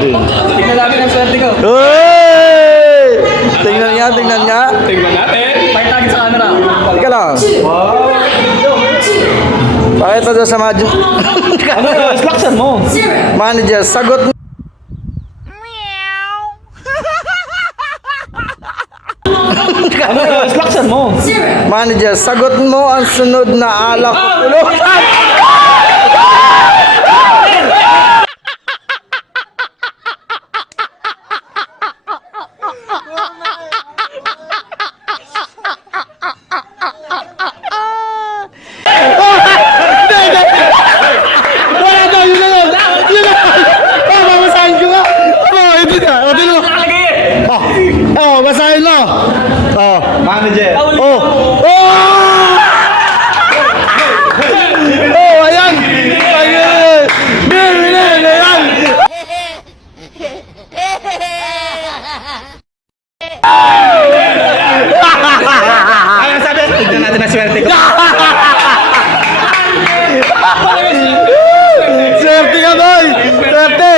Tingnan namin ang swerte ko. Uy! Tingnan niya, tingnan niya. Tingnan natin. Part target sa camera. Teka lang. Pakita doon sa Ano yung slaksan mo? manager. Sagot mo. Ano yung slaksan mo? Manager, sagot mo ang sunod na alak. Tulutan! Wala daw, yun na yun! Yun na! Babasahin ko nga! Ito na! Ito na! Basahin mo! Manager. Oh! Ayan! Ayan! Ayan! Ayan! Ano sabi? Tignan natin ang swerte ko. Swerte ka, boy! Swerte!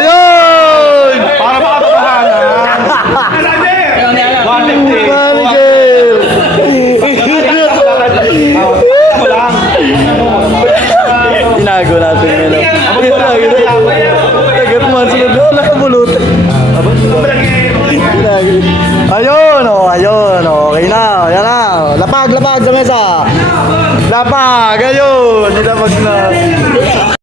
Yun! Para makatotohanan. Manager! Tinago natin yun. Tagat mo, sunod na nakabulot. Ayun, ayun, okay na, ayan na. Lapag sa mesa. Lapag, ayun, nilapag na.